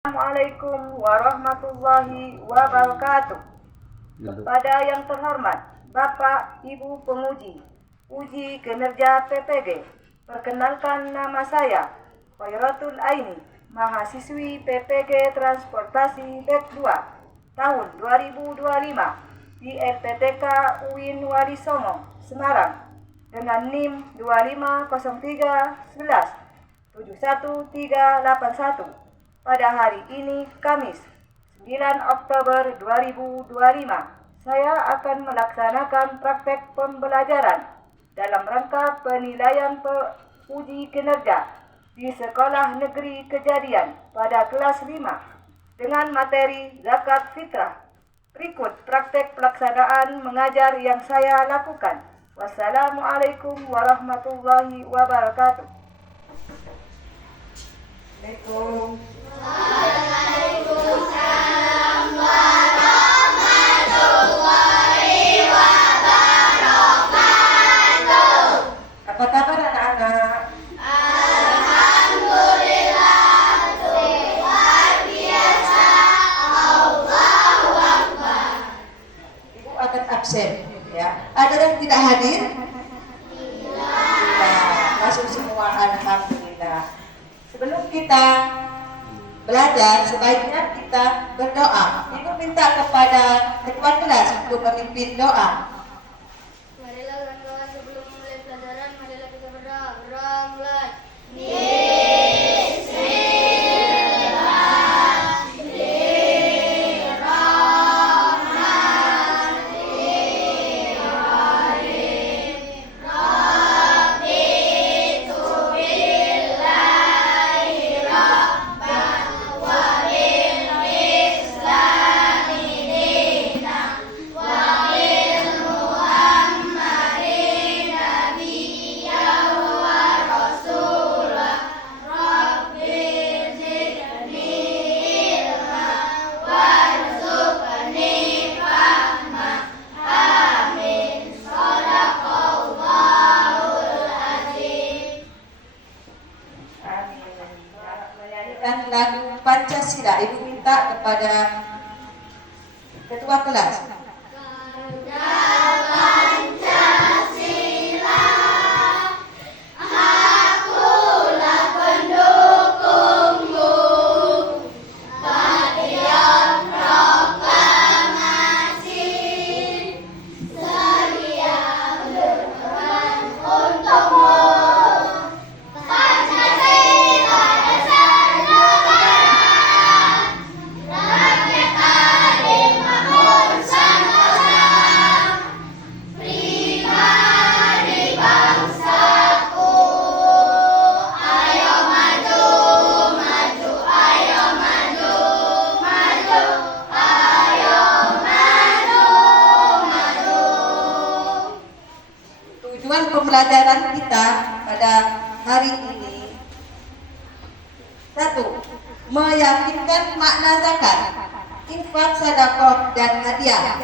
Assalamualaikum warahmatullahi wabarakatuh. Kepada yang terhormat Bapak Ibu Penguji Uji Kinerja PPG, perkenalkan nama saya Khairatul Aini, mahasiswi PPG Transportasi BEP 2 tahun 2025 di LPTK UIN Wali Songo, Semarang dengan NIM 251117131 pada hari ini Kamis 9 Oktober 2025. Saya akan melaksanakan praktek pembelajaran dalam rangka penilaian uji kinerja di Sekolah Negeri Kejadian pada kelas 5 dengan materi zakat fitrah. Berikut praktek pelaksanaan mengajar yang saya lakukan. Wassalamualaikum warahmatullahi wabarakatuh. Assalamualaikum. Waalaikumsalam warahmatullahi wabarakatuh. Apa kabar anak-anak? Alhamdulillah, luar biasa. Allahu Akbar. Ibu akan absen, ya. Ada yang tidak hadir? Nah, masuk semua, alhamdulillah. Sebelum kita belajar, sebaiknya kita berdoa. Ibu minta kepada ketua kelas untuk memimpin doa. Marilah kawan-kawan, sebelum memulai pelajaran, marilah kita berdoa. Berdoa mulai. Dan lagu Pancasila, ibu minta kepada ketua kelas. Tujuan pembelajaran kita pada hari ini: 1. Meyakinkan makna zakat, infak, sedekah, dan hadiah.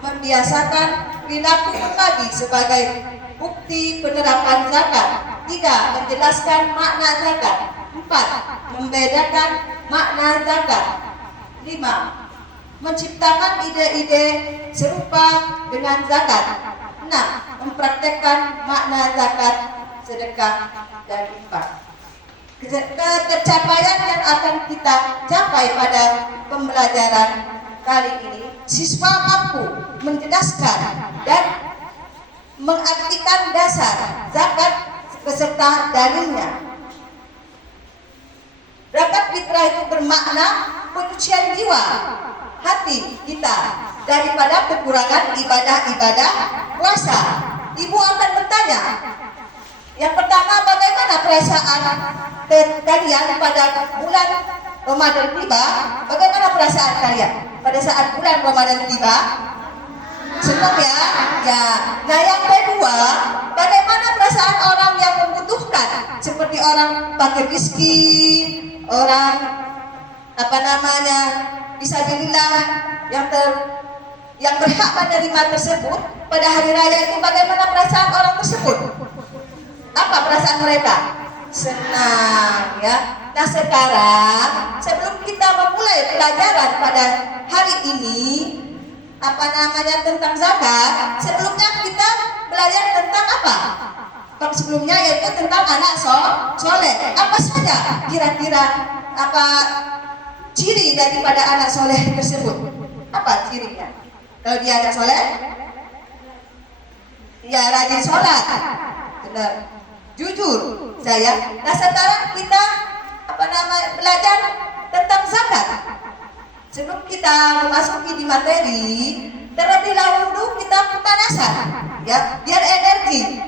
Membiasakan perilaku berbagi sebagai bukti penerapan zakat. 3. Menjelaskan makna zakat. 4. Membedakan makna zakat. 5. Menciptakan ide-ide serupa dengan zakat. 6. Mempraktekkan makna zakat, sedekah, dan infak. Kecapaian yang akan kita capai pada pembelajaran kali ini, siswa mampu menjelaskan dan mengartikan dasar zakat beserta dalilnya. Zakat fitrah itu bermakna penyucian jiwa, hati kita daripada kekurangan ibadah-ibadah puasa. Ibu akan bertanya, yang pertama, bagaimana perasaan kalian pada bulan Ramadan tiba? Bagaimana perasaan kalian pada saat bulan Ramadan tiba? Senang ya? Ya. Nah, yang kedua, bagaimana perasaan orang yang membutuhkan, seperti orang fakir miskin, orang fisabilillah yang berhak menerima tersebut pada hari raya itu? Bagaimana perasaan orang tersebut? Apa perasaan mereka? Senang, ya. Nah sekarang sebelum kita memulai pelajaran pada hari ini tentang zakat, sebelumnya kita belajar tentang apa? Sebelumnya yaitu tentang anak soleh. Apa saja kira-kira ciri daripada anak soleh tersebut? Apa cirinya? Kalau dia anak soleh, dia rajin sholat, benar, jujur, saya. Nah sekarang kita belajar tentang zakat. Sebelum kita memasuki di materi, terlebih dahulu kita pemanasan, ya, biar energi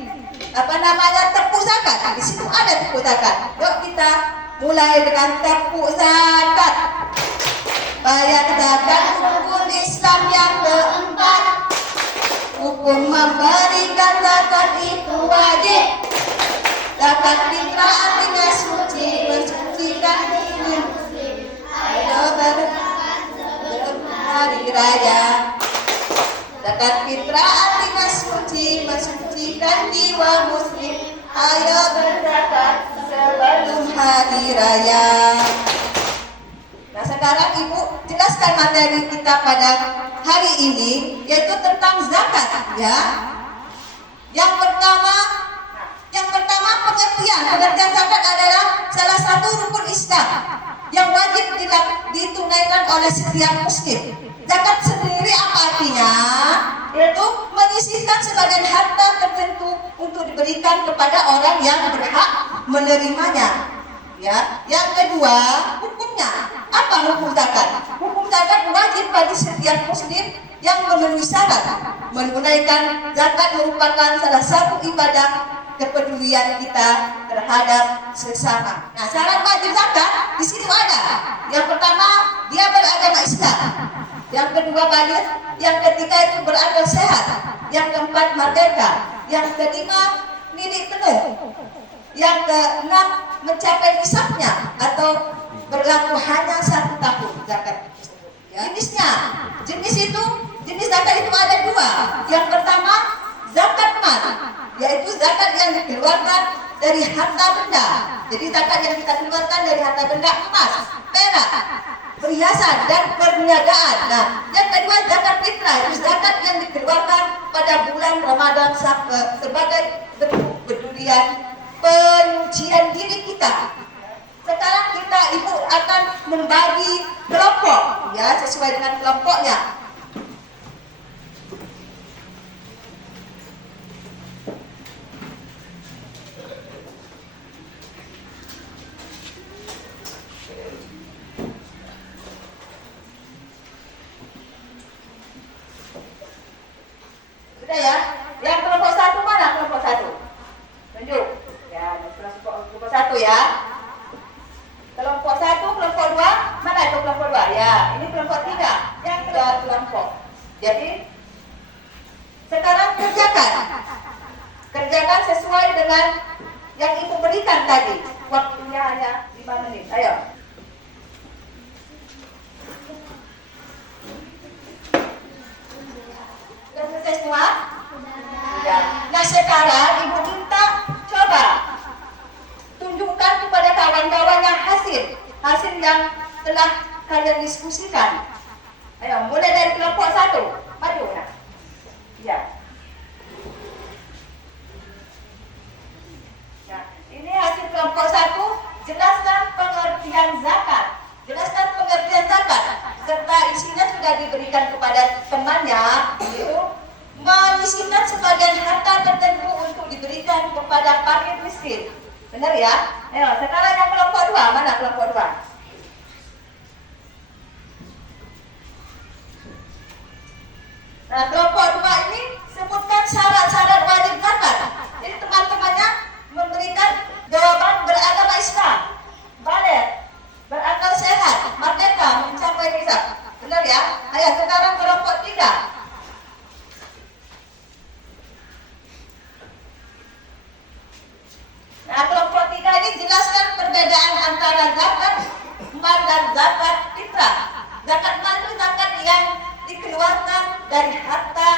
tepuk zakat. Di situ ada tepuk zakat. Yuk kita mulai dengan tepuk zakat. Bayar zakat rukun Islam yang keempat. Hukum memberikan zakat itu wajib. Zakat fitrah artinya suci, mensucikan diri. Ayo berzakat sebelum hari raya. Zakat fitrah artinya suci, mensucikan jiwa muslim. Ayo berzakat sebelum hari raya. Nah sekarang Ibu jelaskan materi kita pada hari ini, yaitu tentang zakat, ya. Yang pertama pengertian zakat adalah salah satu rukun Islam yang wajib ditunaikan oleh setiap muslim. Zakat sendiri apa artinya? Yaitu menyisihkan sebagian harta tertentu untuk diberikan kepada orang yang berhak menerimanya. Ya, yang kedua, hukumnya. Apa hukum zakat? Hukum zakat wajib bagi setiap muslim yang memenuhi syarat. Menunaikan zakat merupakan salah satu ibadah kepedulian kita terhadap sesama. Nah, syarat wajib zakat di situ ada. Yang pertama, dia beragama Islam. Yang kedua, baligh. Yang ketiga itu berakal sehat. Yang keempat, merdeka. Yang kelima, milik penuh. Yang keenam, mencapai nisabnya atau berlaku hanya 1 tahun zakat tersebut. Ya. Jenis zakat itu ada 2. Yang pertama, zakat mal, yaitu zakat yang dikeluarkan dari harta benda. Jadi zakat yang kita keluarkan dari harta benda emas, perak, perhiasan dan perniagaan. Nah, yang kedua zakat fitrah, itu zakat yang dikeluarkan pada bulan Ramadan sebagai bentuk pedulian penyucian diri kita. Sekarang Ibu akan membagi kelompok, ya, sesuai dengan kelompoknya. Sudah ya? Yang kelompok 1 mana kelompok 1? Tunjuk. Ya, kelompok 1 ya. Kelompok 1, kelompok 2, mana itu kelompok 2? Ya, ini kelompok 3. Yang kedua kelompok. Jadi sekarang kerjakan sesuai dengan yang Ibu berikan tadi. Waktunya hanya 5 menit. Ayo. Sudah selesai semua? Sudah. Nah sekarang Ibu minta coba tunjukkan kepada kawan-kawannya hasil yang telah kalian diskusikan. Ayo, mulai dari kelompok 1. Maju nak. Ya. Nah, ini hasil kelompok 1. Jelaskan pengertian zakat. Jelaskan pengertian zakat serta isinya sudah diberikan kepada temannya, itu menyisihkan sebagian harta tertentu untuk diberikan kepada fakir miskin. Benar ya? Ayo, sekarang yang kelompok 2, mana kelompok 2? Nah, kelompok 2 ini sebutkan syarat-syarat wajib zakat. Jadi teman-temannya memberikan jawaban beragama Islam, baligh, berakal sehat, merdeka, mencapai nisab. Benar ya? Ayo, sekarang kelompok 3. Nah, kelompok 3 ini jelaskan perbedaan antara zakat mal dan zakat fitrah. Zakat mal itu zakat yang dikeluarkan dari harta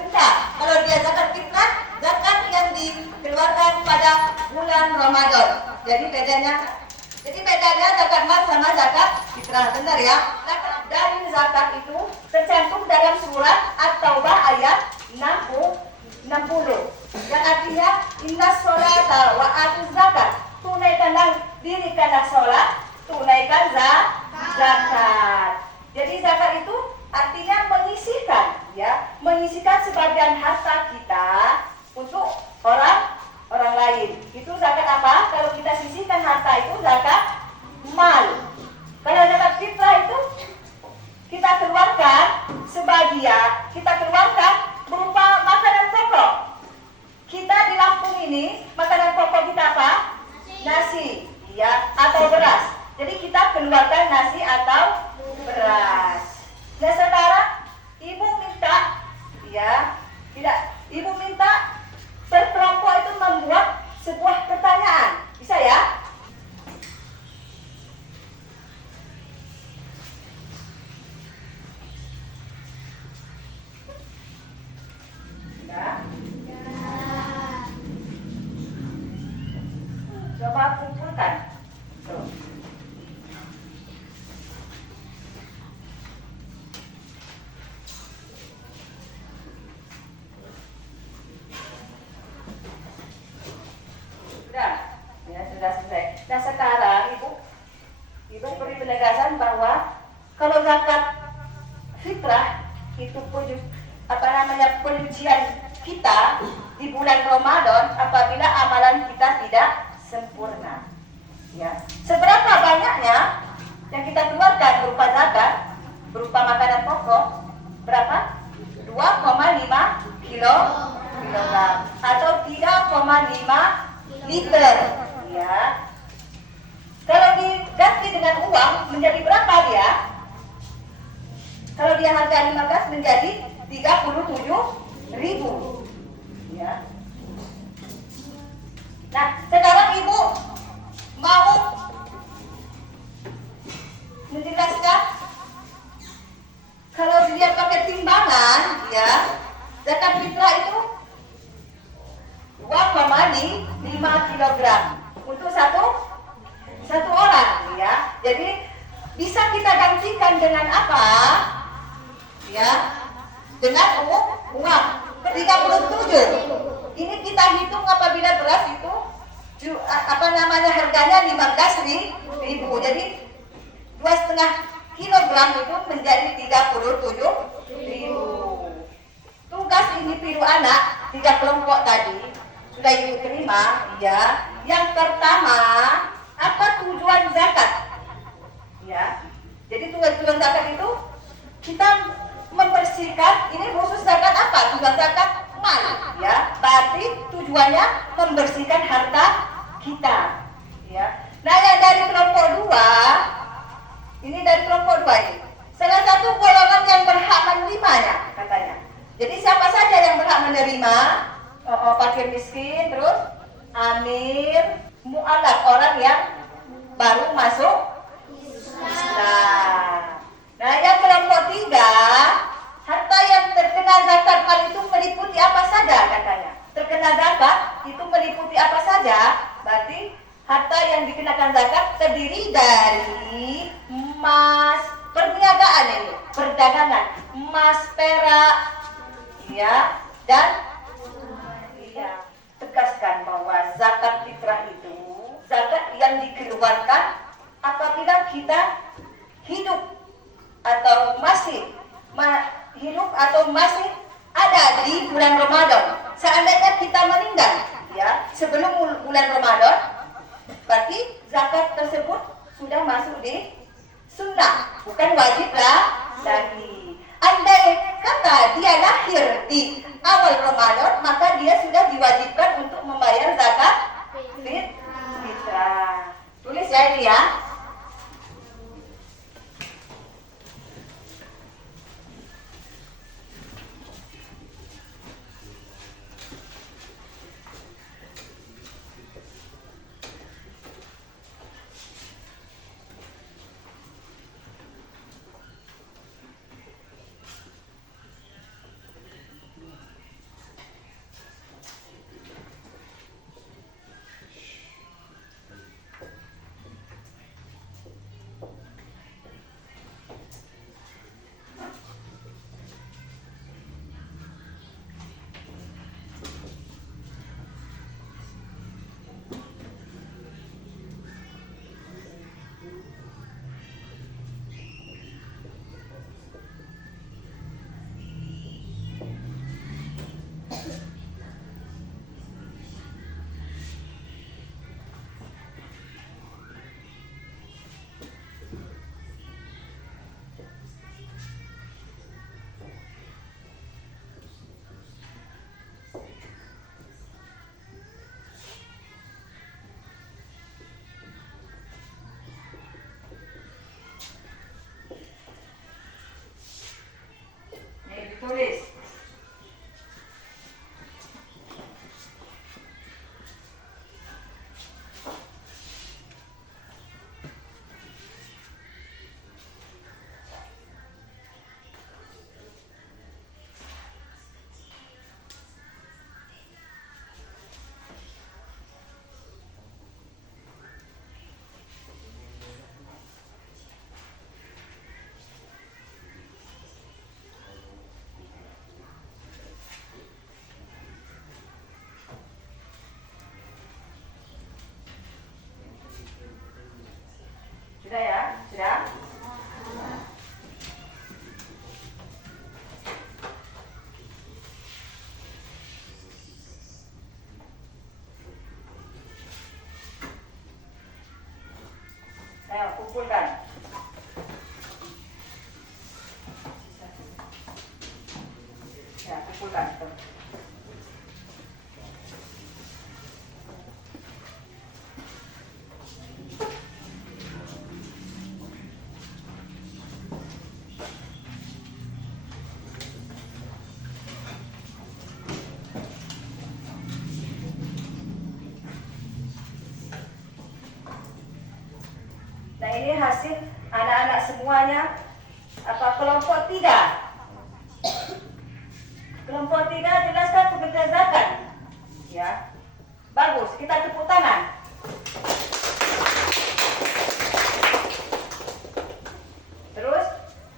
benda. Kalau dia zakat fitrah, zakat yang dikeluarkan pada bulan Ramadan. Jadi bedanya Jadi bedanya zakat mal sama zakat fitrah, benar ya? Dari zakat itu tercantum dalam surat At-Taubah ayat 60. Yang artinya inna sholata wa atuz zakat. Tunaikanlah dirikanlah sholat, tunaikan zakat. Jadi zakat itu artinya menyisihkan, ya, menyisihkan sebagian harta kita untuk orang lain. Itu zakat apa? Kalau kita sisihkan harta itu zakat mal. Kalau zakat fitrah itu kita keluarkan sebagian, kita keluarkan berupa makanan pokok. Kita di Lampung ini makanan pokok kita apa? Nasi, ya, atau beras. Jadi kita keluarkan nasi atau beras. Nah sekarang ibu minta, ya, tidak, ibu minta berkelompok itu membuat sebuah pertanyaan, bisa ya? Ya. Coba kumpulkan. Tuh. Sudah selesai. Nah sekarang ibu beri penegasan bahwa kalau zakat fitrah itu penyucian kita di bulan Ramadan apabila amalan kita tidak sempurna. Ya. Seberapa banyaknya yang kita keluarkan berupa zakat, berupa makanan pokok, berapa? 2,5 kilogram atau 3,5 liter, ya. Kalau diganti dengan uang menjadi berapa dia? Kalau dia harga 15 menjadi 37.000, ya. Nah, sekarang ibu mau menjelaskan kalau dia pakai timbangan, ya, zakat fitrah itu 2,5 kilogram untuk satu orang, ya. Jadi bisa kita gantikan dengan apa? Ya, dengan uang 37. Ini kita hitung apabila beras itu harganya 15.000. Jadi 2,5 kilogram itu menjadi 37.000. Tugas individu anak 3 kelompok tadi sudah ibu terima, ya. Yang pertama, apa tujuan zakat? Ya. Jadi tujuan zakat itu kita membersihkan, ini khusus zakat apa? Tujuan zakat mal, ya. Berarti tujuannya membersihkan harta kita, ya. Nah, yang dari kelompok 2, ini dari kelompok 2 ini. Salah satu golongan yang berhak menerimanya katanya. Jadi siapa saja yang berhak menerima? Fakir miskin, terus amir, mu'alaf, orang yang baru masuk Islam. Nah, yang kelompok 3, harta yang terkena zakat mal itu meliputi apa saja katanya. Terkena zakat itu meliputi apa saja? Berarti harta yang dikenakan zakat terdiri dari emas, perniagaan ini, perdagangan, emas, perak, ya, dan iya, tegaskan bahwa zakat fitrah itu zakat yang dikeluarkan apabila kita hidup atau masih ada di bulan Ramadan. Seandainya kita meninggal, ya, sebelum bulan Ramadan, berarti zakat tersebut sudah masuk di sunnah, bukan wajib lagi. Andai kata dia lahir di awal Ramadan, maka dia sudah diwajibkan untuk membayar zakat fitrah. Tulis ya ini ya. Jadi hasil anak-anak semuanya apa kelompok 3. Kelompok 3 jelaskan pengertian zakat. Ya. Bagus, kita tepuk tangan. Terus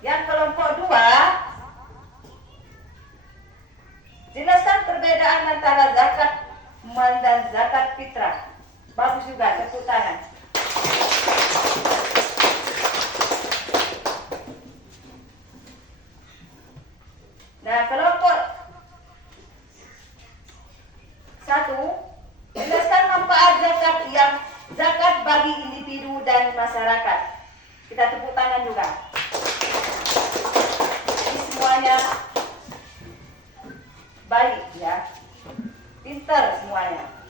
yang kelompok 2 jelaskan perbedaan antara zakat mal dan zakat fitrah. Bagus juga, tepuk tangan. Nah, kelompok 1 jelaskan manfaat zakat yang zakat bagi individu dan masyarakat. Kita tepuk tangan juga. Jadi semuanya baik ya, pintar semuanya.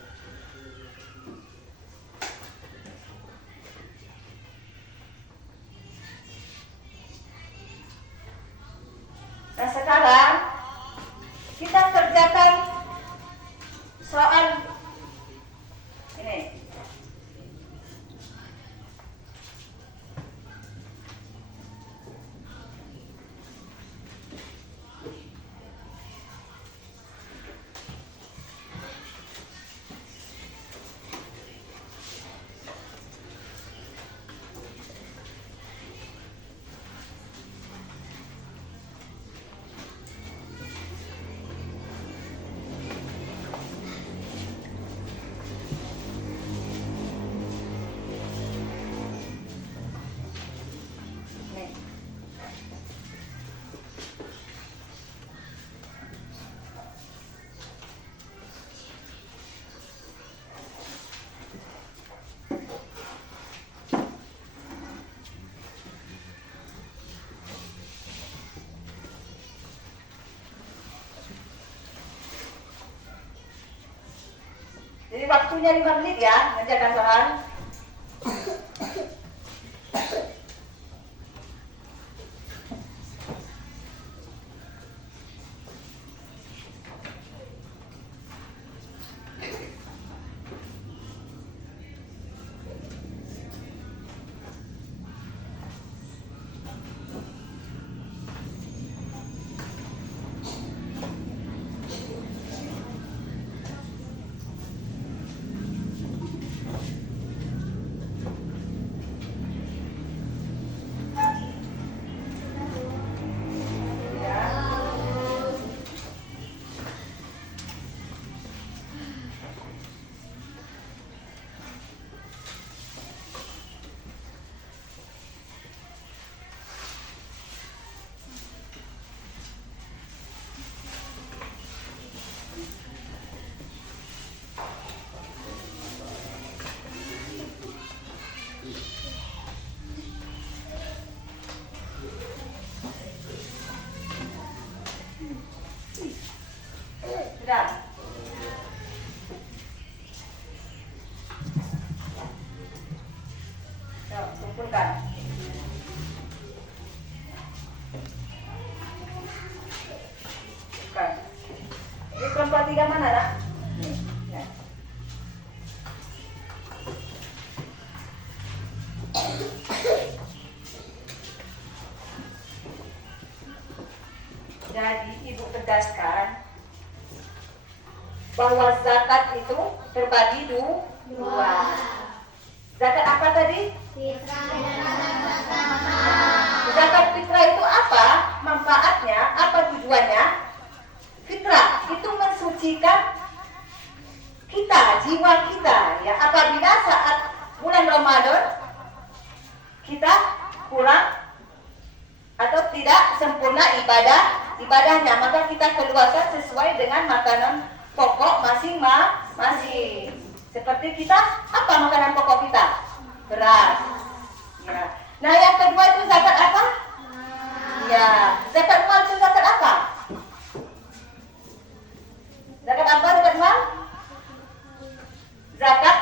Nah sekarang kita kerjakan soal ini. Jadi waktunya 5 menit ya, ngerjakan soal. Sudah. Yuk, kumpulkan. Bukan. Ini kelompok 3 mana, nak? Ya. Jadi ibu tegaskan bahwa zakat itu terbagi dua. Zakat apa tadi? Zakat fitrah itu apa? Manfaatnya, apa tujuannya? Fitrah itu mensucikan kita, jiwa kita. Ya, apabila saat bulan Ramadan kita kurang atau tidak sempurna ibadahnya, maka kita keluarkan sesuai dengan makanan pokok masing-masing. Seperti kita, apa makanan pokok kita? Beras. Ya. Nah, yang kedua itu zakat apa? Ya, zakat mal itu zakat apa? Zakat apa zakat mal? Zakat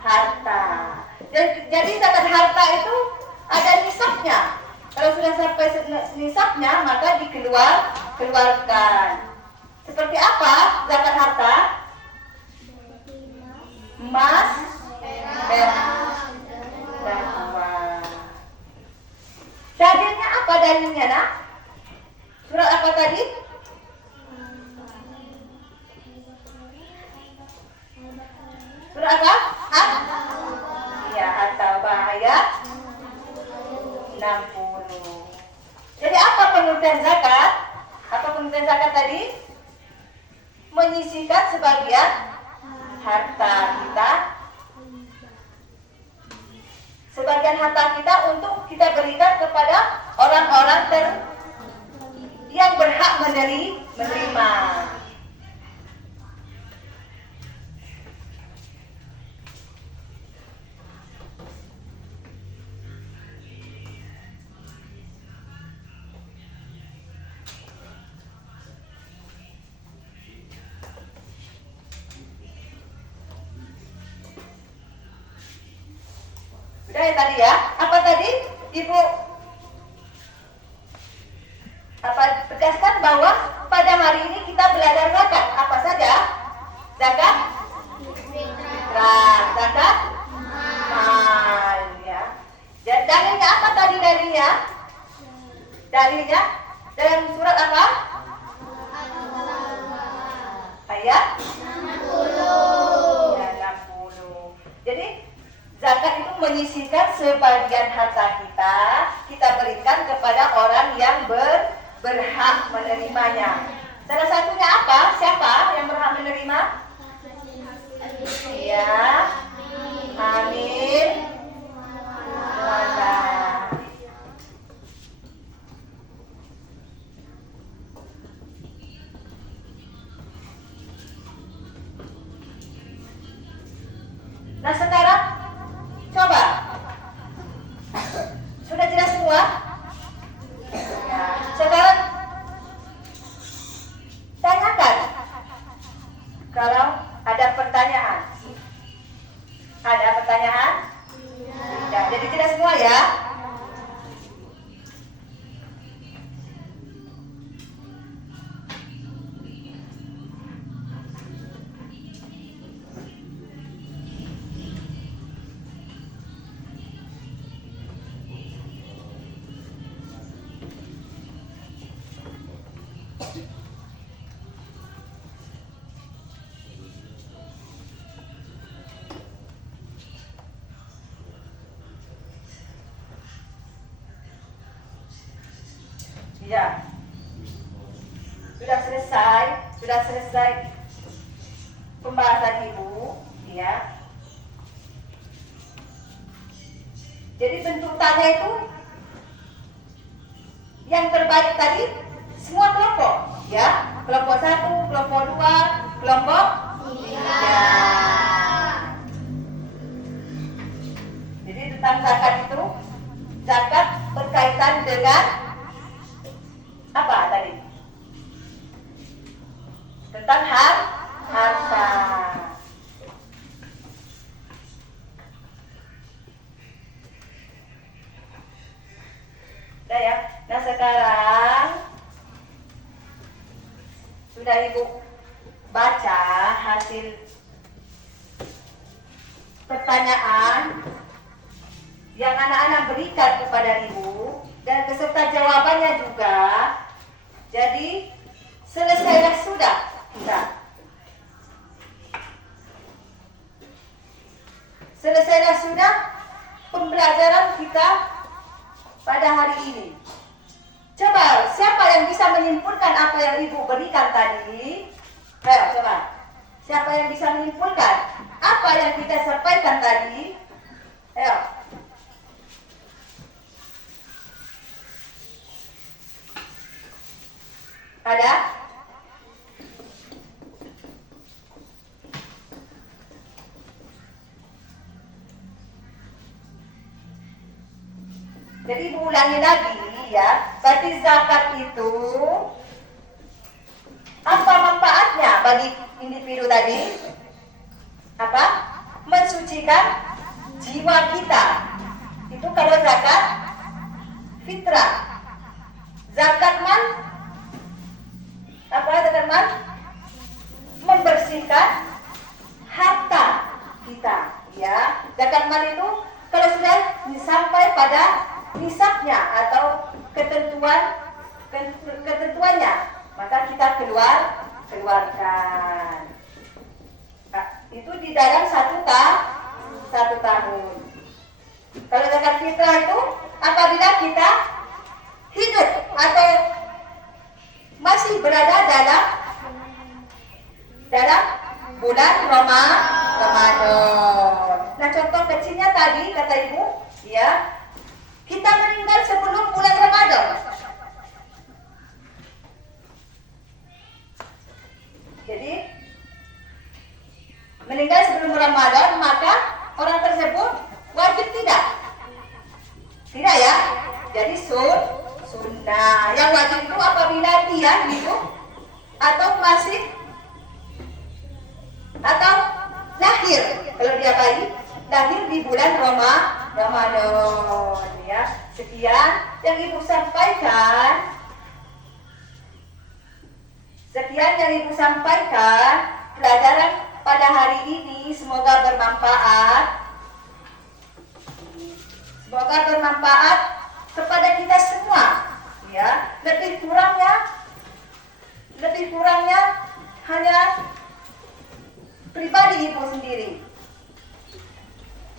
harta. Jadi zakat harta itu ada nisabnya. Kalau sudah sampai nisabnya, maka dikeluarkan. Seperti apa zakat harta? Emas, perak, dan uang. apa tadi? Surah apa? Iya, At-Taubah ayat 60. Jadi apa pengertian zakat? Apa pengertian zakat tadi? Menyisihkan sebagian harta kita, untuk kita berikan kepada orang-orang yang berhak menerima. Sudah ya tadi ya? Apa tadi? Ibu tegaskan bahwa pada hari ini kita belajar zakat. Apa saja? Zakat fitrah, zakat mal ya. Dan dalilnya apa tadi dalilnya? Dalilnya dalam surat apa? Ayat 60. Ya, 60. Jadi zakat itu menyisihkan sebagian harta kita berikan kepada orang yang berhak menerimanya. Salah satunya apa? Siapa yang berhak menerima? Ya, amin. Mana? Nah sekarang coba, sudah jelas semua? Ya, sekarang tanyakan kalau ada pertanyaan. Ada pertanyaan? Tidak. Jadi jelas semua ya? Ya, sudah selesai pembahasan ibu, ya. Jadi bentuk tanya itu yang terbaik tadi semua kelompok, ya. Kelompok 1, kelompok 2, kelompok 3. Jadi tentang zakat itu, zakat berkaitan dengan apa tadi? Tentang harta. Udah ya. Nah sekarang sudah ibu baca hasil pertanyaan yang anak-anak berikan kepada ibu dan beserta jawabannya juga. Jadi selesailah sudah kita. Selesailah sudah pembelajaran kita pada hari ini. Coba siapa yang bisa menyimpulkan apa yang ibu berikan tadi? Ayo coba. Siapa yang bisa menyimpulkan apa yang kita sampaikan tadi? Ayo. Ada? Jadi ibu ulangi lagi ya. Berarti zakat itu apa manfaatnya bagi individu tadi? Apa? Mensucikan jiwa kita. Itu kalau zakat fitrah. Zakat mal apa teman-teman? Membersihkan harta kita, ya. Zakat mal itu kalau sudah sampai pada nisabnya atau ketentuan tuannya, maka kita keluarkan. Nah, itu di dalam satu tahun. Kalau zakat fitrah itu apabila kita hidup atau masih berada dalam bulan Ramadan. Nah, contoh kecilnya tadi kata ibu, ya, kita meninggal sebelum bulan Ramadan. Jadi meninggal sebelum Ramadan, maka orang tersebut wajib tidak? Tidak ya. Jadi sunnah. Yang wajib itu apabila dia hidup atau masih atau lahir. Kalau dia bayi lahir di bulan Ramadan ya. Sekian yang ibu sampaikan. Pelajaran pada hari ini semoga bermanfaat. Semoga bermanfaat kepada kita semua ya. Lebih kurangnya hanya pribadi ibu sendiri.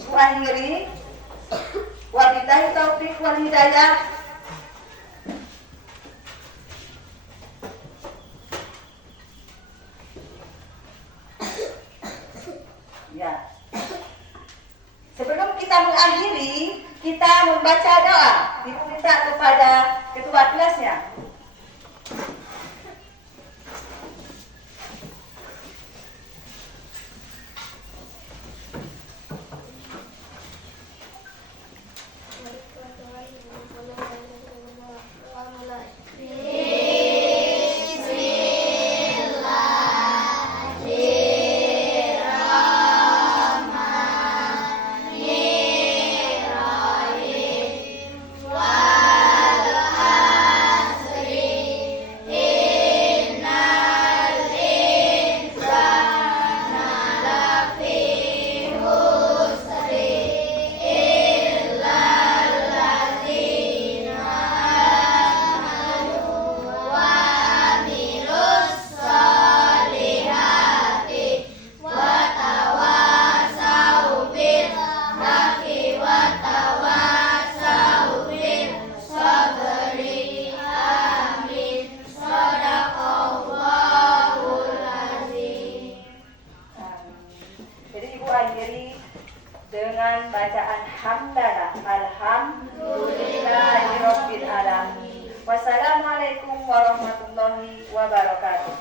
Ibu akhiri, wabillahi taufiq wal hidayah. Ya. Sebelum kita mengakhiri, kita membaca doa. Ibu minta kepada ketua kelasnya. Dengan bacaan hamdalah, alhamdulillahirabbil alamin. Wassalamualaikum warahmatullahi wabarakatuh.